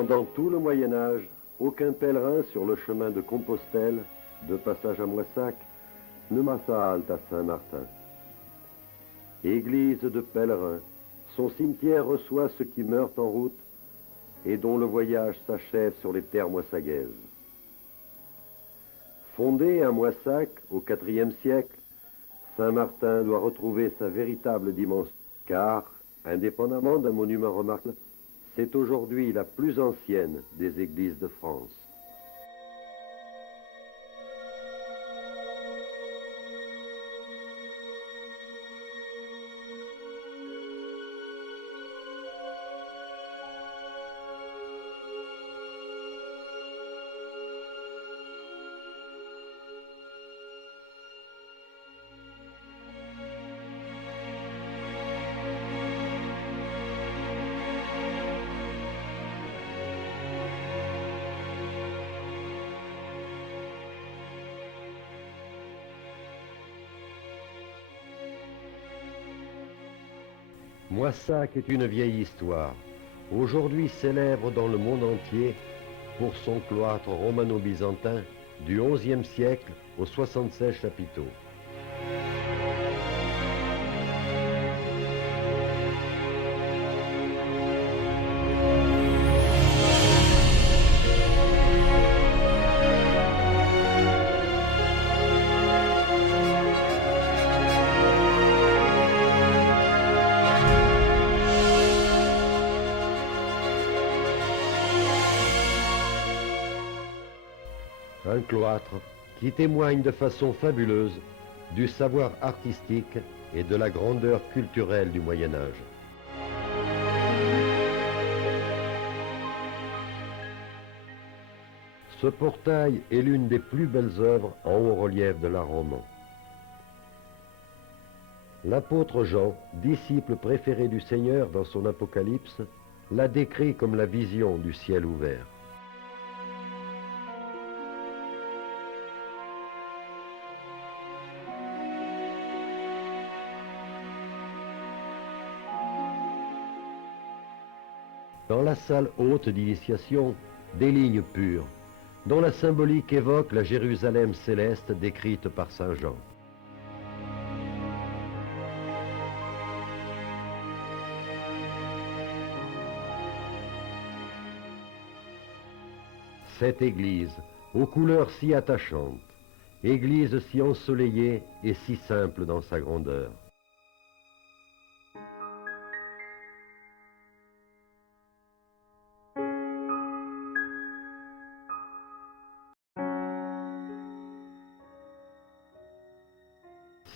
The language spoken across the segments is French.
Pendant tout le Moyen-Âge, aucun pèlerin sur le chemin de Compostelle, de passage à Moissac, ne massa halte à Saint-Martin. Église de pèlerins, son cimetière reçoit ceux qui meurent en route et dont le voyage s'achève sur les terres moissagaises. Fondé à Moissac au IVe siècle, Saint-Martin doit retrouver sa véritable dimension, car, indépendamment d'un monument remarquable, c'est aujourd'hui la plus ancienne des églises de France. Moissac est une vieille histoire, aujourd'hui célèbre dans le monde entier pour son cloître romano-byzantin du XIe siècle aux 76 chapiteaux. Un cloître qui témoigne de façon fabuleuse du savoir artistique et de la grandeur culturelle du Moyen-Âge. Ce portail est l'une des plus belles œuvres en haut-relief de l'art roman. L'apôtre Jean, disciple préféré du Seigneur dans son Apocalypse, l'a décrit comme la vision du ciel ouvert. Dans la salle haute d'initiation, des lignes pures, dont la symbolique évoque la Jérusalem céleste décrite par saint Jean. Cette église, aux couleurs si attachantes, église si ensoleillée et si simple dans sa grandeur.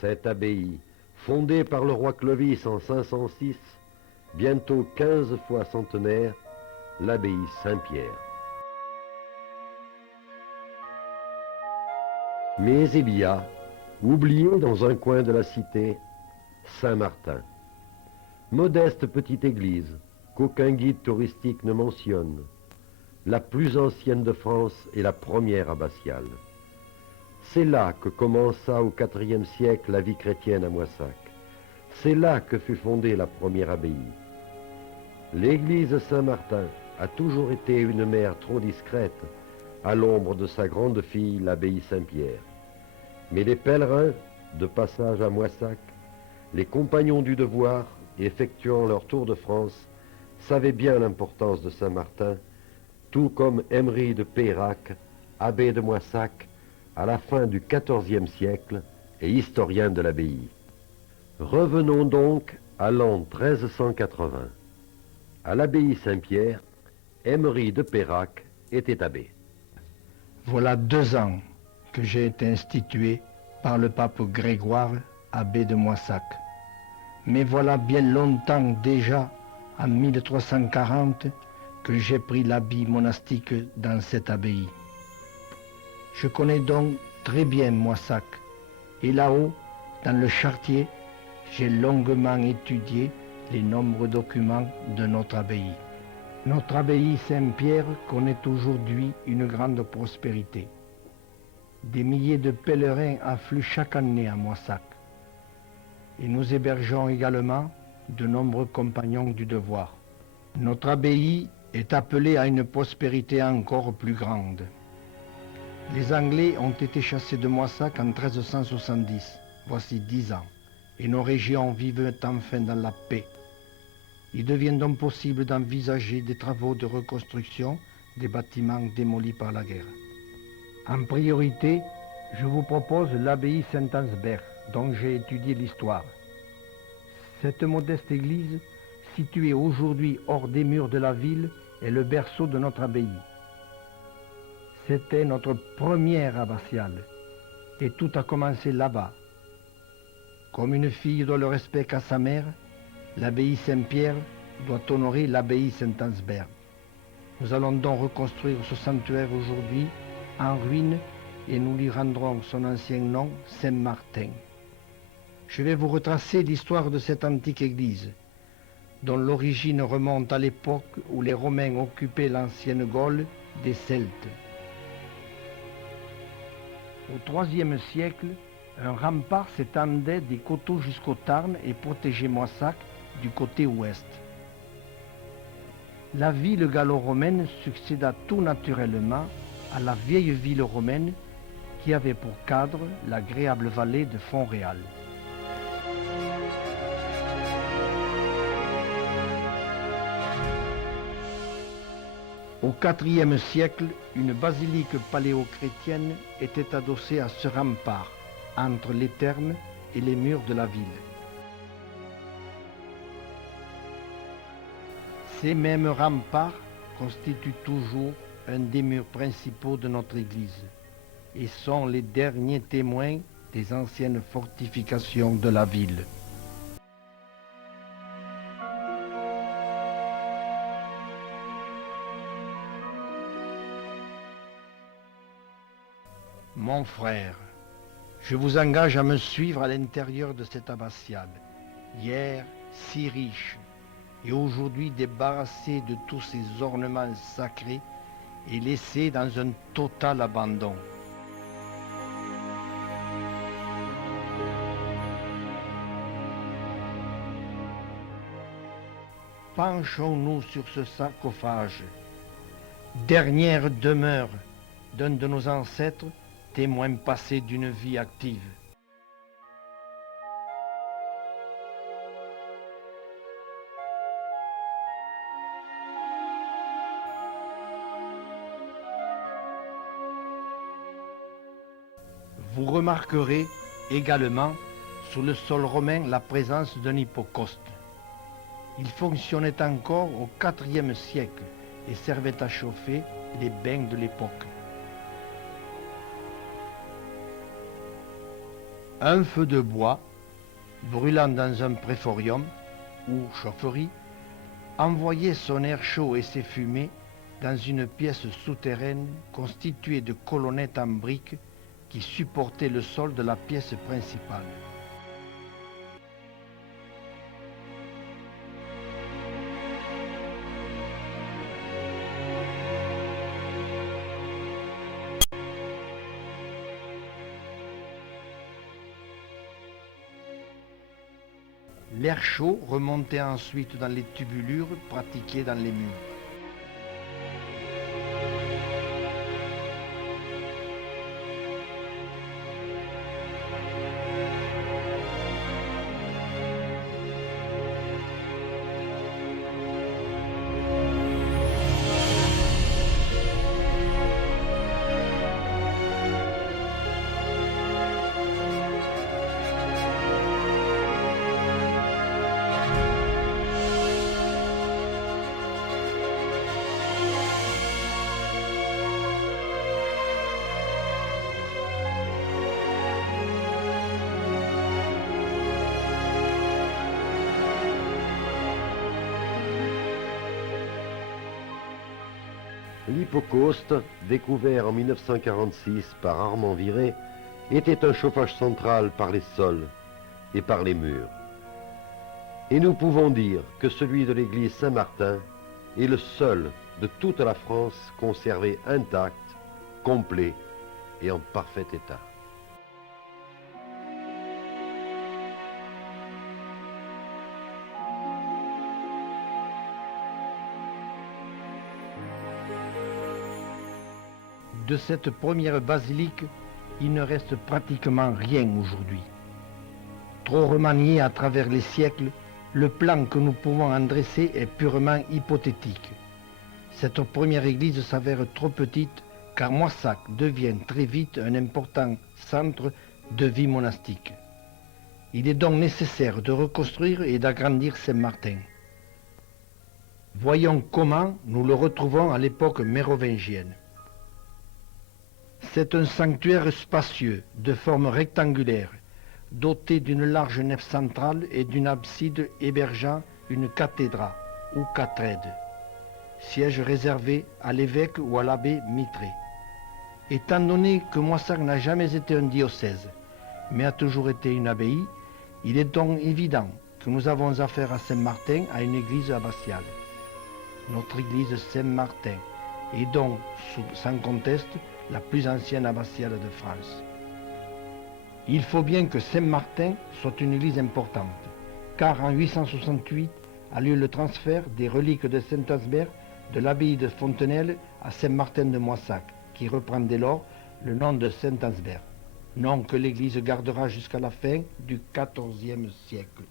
Cette abbaye, fondée par le roi Clovis en 506, bientôt 15 fois centenaire, l'abbaye Saint-Pierre. Mais il y a, oublié dans un coin de la cité, Saint-Martin. Modeste petite église qu'aucun guide touristique ne mentionne, la plus ancienne de France et la première abbatiale. C'est là que commença au IVe siècle la vie chrétienne à Moissac. C'est là que fut fondée la première abbaye. L'église Saint-Martin a toujours été une mère trop discrète à l'ombre de sa grande fille, l'abbaye Saint-Pierre. Mais les pèlerins, de passage à Moissac, les compagnons du devoir, effectuant leur tour de France, savaient bien l'importance de Saint-Martin, tout comme Emery de Peyrac, abbé de Moissac, à la fin du XIVe siècle et historien de l'abbaye. Revenons donc à l'an 1380. À l'abbaye Saint-Pierre, Aymery de Peyrac était abbé. Voilà 2 ans que j'ai été institué par le pape Grégoire, abbé de Moissac. Mais voilà bien longtemps déjà, en 1340, que j'ai pris l'habit monastique dans cette abbaye. Je connais donc très bien Moissac, et là-haut, dans le chartier, j'ai longuement étudié les nombreux documents de notre abbaye. Notre abbaye Saint-Pierre connaît aujourd'hui une grande prospérité. Des milliers de pèlerins affluent chaque année à Moissac. Et nous hébergeons également de nombreux compagnons du devoir. Notre abbaye est appelée à une prospérité encore plus grande. Les Anglais ont été chassés de Moissac en 1370, voici 10 ans, et nos régions vivent enfin dans la paix. Il devient donc possible d'envisager des travaux de reconstruction des bâtiments démolis par la guerre. En priorité, je vous propose l'abbaye Saint-Ansbert, dont j'ai étudié l'histoire. Cette modeste église, située aujourd'hui hors des murs de la ville, est le berceau de notre abbaye. C'était notre première abbatiale, et tout a commencé là-bas. Comme une fille doit le respect qu'à sa mère, l'abbaye Saint-Pierre doit honorer l'abbaye Saint-Ansbert. Nous allons donc reconstruire ce sanctuaire aujourd'hui en ruine et nous lui rendrons son ancien nom, Saint-Martin. Je vais vous retracer l'histoire de cette antique église, dont l'origine remonte à l'époque où les Romains occupaient l'ancienne Gaule des Celtes. Au IIIe siècle, un rempart s'étendait des coteaux jusqu'au Tarn et protégeait Moissac du côté ouest. La ville gallo-romaine succéda tout naturellement à la vieille ville romaine qui avait pour cadre l'agréable vallée de Font-Réal. Au IVe siècle, une basilique paléochrétienne était adossée à ce rempart, entre les thermes et les murs de la ville. Ces mêmes remparts constituent toujours un des murs principaux de notre église et sont les derniers témoins des anciennes fortifications de la ville. Mon frère, je vous engage à me suivre à l'intérieur de cette abbatiale, hier si riche, et aujourd'hui débarrassée de tous ses ornements sacrés et laissée dans un total abandon. Penchons-nous sur ce sarcophage, dernière demeure d'un de nos ancêtres, témoin passé d'une vie active. Vous remarquerez également sur le sol romain la présence d'un hypocauste. Il fonctionnait encore au IVe siècle et servait à chauffer les bains de l'époque. Un feu de bois, brûlant dans un préforium ou chaufferie, envoyait son air chaud et ses fumées dans une pièce souterraine constituée de colonnettes en briques qui supportaient le sol de la pièce principale. L'air chaud remontait ensuite dans les tubulures pratiquées dans les murs. L'hypocauste, découvert en 1946 par Armand Viré, était un chauffage central par les sols et par les murs. Et nous pouvons dire que celui de l'église Saint-Martin est le seul de toute la France conservé intact, complet et en parfait état. De cette première basilique, il ne reste pratiquement rien aujourd'hui. Trop remanié à travers les siècles, le plan que nous pouvons en dresser est purement hypothétique. Cette première église s'avère trop petite car Moissac devient très vite un important centre de vie monastique. Il est donc nécessaire de reconstruire et d'agrandir Saint-Martin. Voyons comment nous le retrouvons à l'époque mérovingienne. C'est un sanctuaire spacieux, de forme rectangulaire, doté d'une large nef centrale et d'une abside hébergeant une cathédrale ou cathèdre, siège réservé à l'évêque ou à l'abbé mitré. Étant donné que Moissac n'a jamais été un diocèse, mais a toujours été une abbaye, il est donc évident que nous avons affaire à Saint-Martin à une église abbatiale. Notre église Saint-Martin est donc, sans conteste, la plus ancienne abbatiale de France. Il faut bien que Saint-Martin soit une église importante, car en 868 a lieu le transfert des reliques de Saint-Asbert de l'abbaye de Fontenelle à Saint-Martin de Moissac, qui reprend dès lors le nom de Saint-Asbert, nom que l'église gardera jusqu'à la fin du XIVe siècle.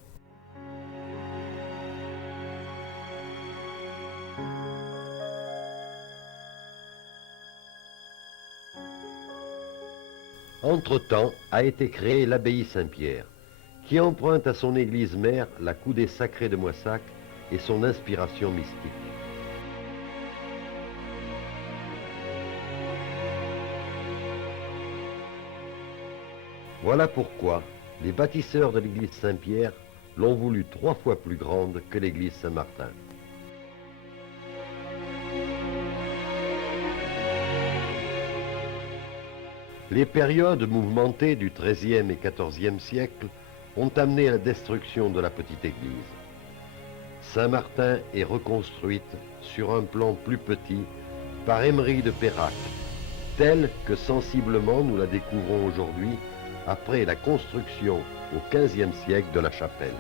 Entre-temps a été créée l'abbaye Saint-Pierre, qui emprunte à son église mère la coudée sacrée de Moissac et son inspiration mystique. Voilà pourquoi les bâtisseurs de l'église Saint-Pierre l'ont voulu 3 fois plus grande que l'église Saint-Martin. Les périodes mouvementées du XIIIe et XIVe siècle ont amené à la destruction de la petite église. Saint-Martin est reconstruite sur un plan plus petit par Emery de Peyrac, telle que sensiblement nous la découvrons aujourd'hui après la construction au XVe siècle de la chapelle.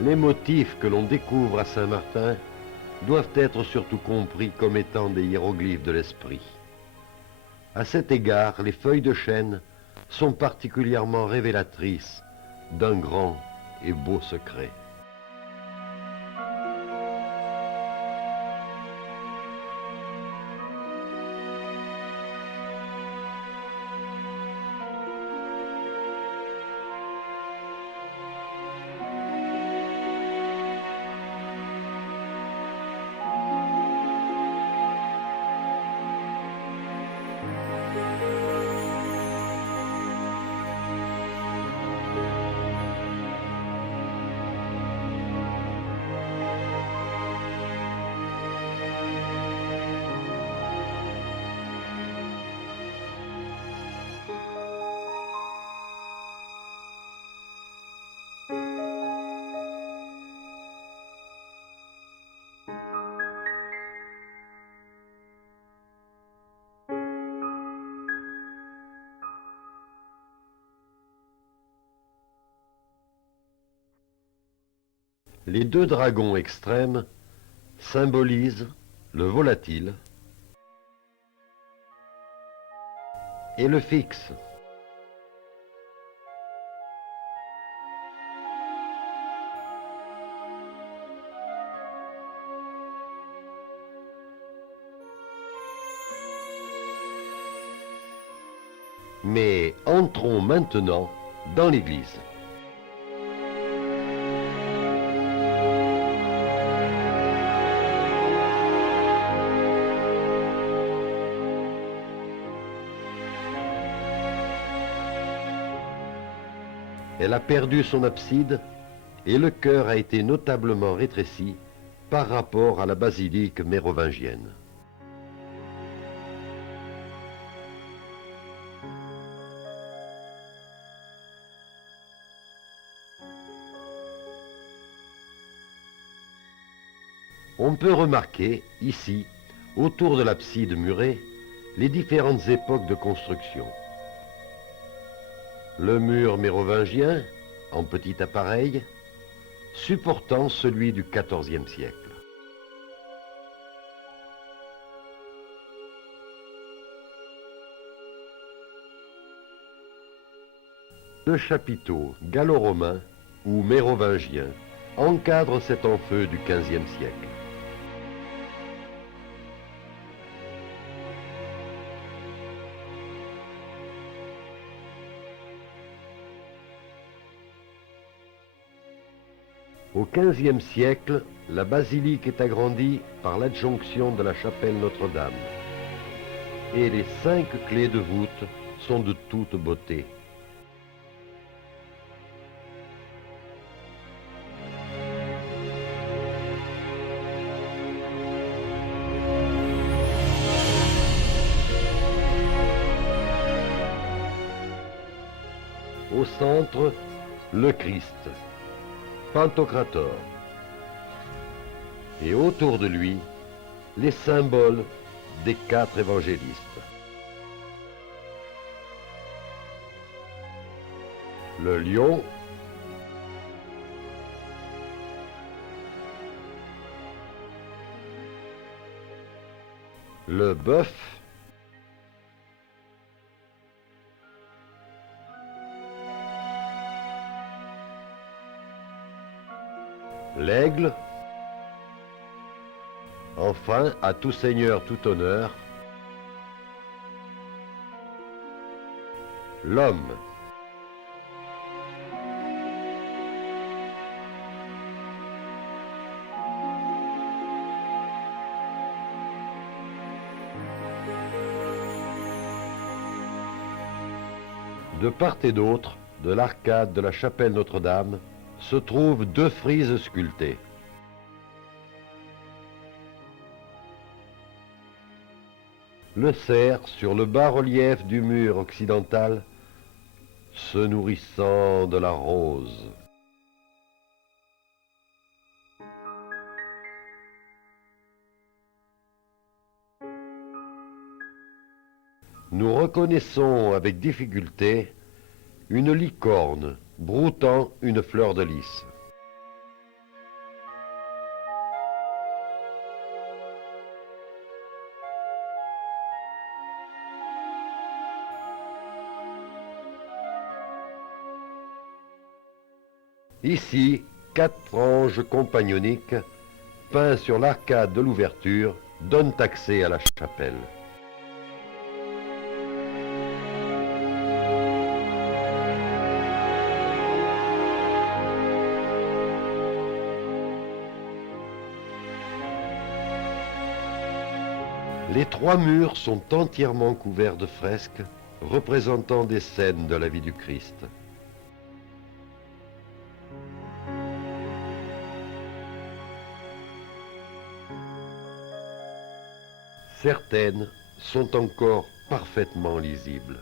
Les motifs que l'on découvre à Saint-Martin doivent être surtout compris comme étant des hiéroglyphes de l'esprit. À cet égard, les feuilles de chêne sont particulièrement révélatrices d'un grand et beau secret. Les 2 dragons extrêmes symbolisent le volatile et le fixe. Mais entrons maintenant dans l'église. Elle a perdu son abside et le chœur a été notablement rétréci par rapport à la basilique mérovingienne. On peut remarquer ici, autour de l'abside murée, les différentes époques de construction. Le mur mérovingien, en petit appareil, supportant celui du XIVe siècle. Deux chapiteaux gallo-romains ou mérovingiens encadrent cet enfeu du XVe siècle. Au XVe siècle, la basilique est agrandie par l'adjonction de la chapelle Notre-Dame. Et les 5 clés de voûte sont de toute beauté. Au centre, le Christ, Pantocrator. Et autour de lui, les symboles des 4 évangélistes. Le lion, le bœuf, l'aigle, enfin, à tout seigneur, tout honneur, l'homme. De part et d'autre, de l'arcade de la chapelle Notre-Dame, se trouvent 2 frises sculptées. Le cerf sur le bas-relief du mur occidental, se nourrissant de la rose. Nous reconnaissons avec difficulté une licorne broutant une fleur de lys. Ici, 4 anges compagnoniques peints sur l'arcade de l'ouverture donnent accès à la chapelle. Les 3 murs sont entièrement couverts de fresques représentant des scènes de la vie du Christ. Certaines sont encore parfaitement lisibles.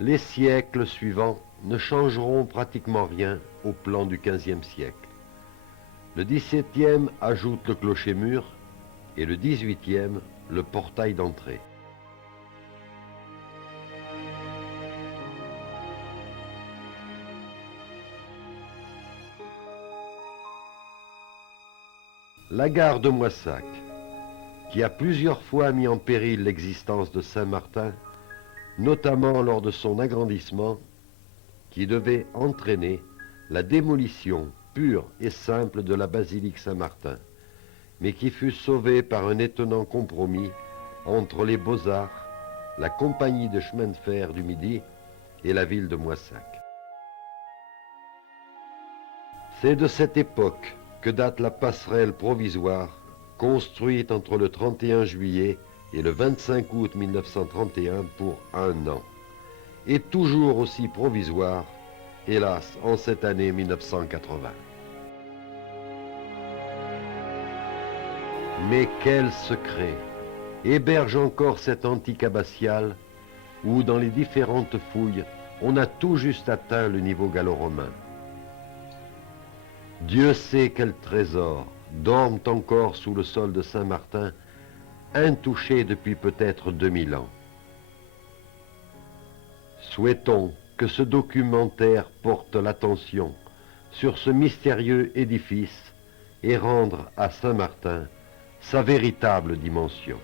Les siècles suivants ne changeront pratiquement rien au plan du XVe siècle. Le XVIIe ajoute le clocher-mur et le XVIIIe le portail d'entrée. La gare de Moissac, qui a plusieurs fois mis en péril l'existence de Saint-Martin, notamment lors de son agrandissement, qui devait entraîner la démolition pure et simple de la basilique Saint-Martin, mais qui fut sauvée par un étonnant compromis entre les Beaux-Arts, la compagnie de chemin de fer du Midi et la ville de Moissac. C'est de cette époque que date la passerelle provisoire construite entre le 31 juillet et le 25 août 1931 pour 1 an, et toujours aussi provisoire, hélas, en cette année 1980. Mais quel secret héberge encore cette antique abbatiale où, dans les différentes fouilles, on a tout juste atteint le niveau gallo-romain. Dieu sait quels trésors dorment encore sous le sol de Saint-Martin, intouchés depuis peut-être 2000 ans. Souhaitons que ce documentaire porte l'attention sur ce mystérieux édifice et rendre à Saint-Martin sa véritable dimension.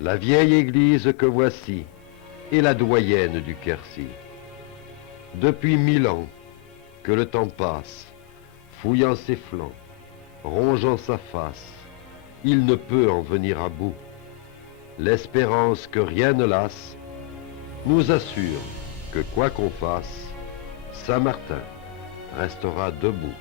La vieille église que voici est la doyenne du Quercy. Depuis 1000 ans que le temps passe, fouillant ses flancs, rongeant sa face, il ne peut en venir à bout. L'espérance que rien ne lasse nous assure que quoi qu'on fasse, Saint-Martin restera debout.